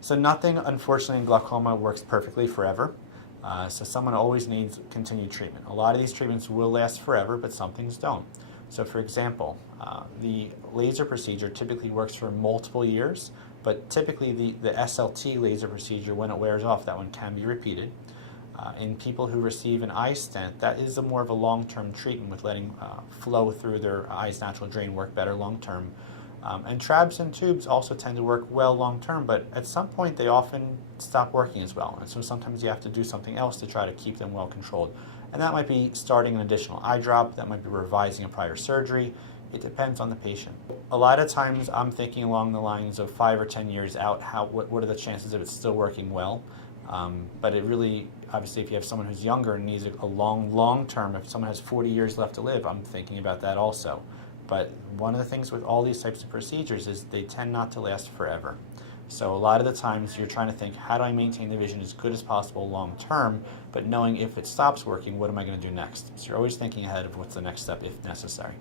So nothing, unfortunately, in glaucoma works perfectly forever. So someone always needs continued treatment. A lot of these treatments will last forever, but some things don't. So for example, the laser procedure typically works for multiple years, but typically the SLT laser procedure, when it wears off, that one can be repeated. In people who receive an eye stent, that is more of a long-term treatment with letting flow through their eye's natural drain work better long-term. And trabs and tubes also tend to work well long-term, but at some point they often stop working as well. And so sometimes you have to do something else to try to keep them well controlled. And that might be starting an additional eye drop, that might be revising a prior surgery. It depends on the patient. A lot of times I'm thinking along the lines of 5 or 10 years out, what are the chances of it still working well? But it really, obviously, if you have someone who's younger and needs a long term, if someone has 40 years left to live, I'm thinking about that also. But one of the things with all these types of procedures is they tend not to last forever. So a lot of the times you're trying to think, how do I maintain the vision as good as possible long term, but knowing if it stops working, what am I going to do next? So you're always thinking ahead of what's the next step if necessary.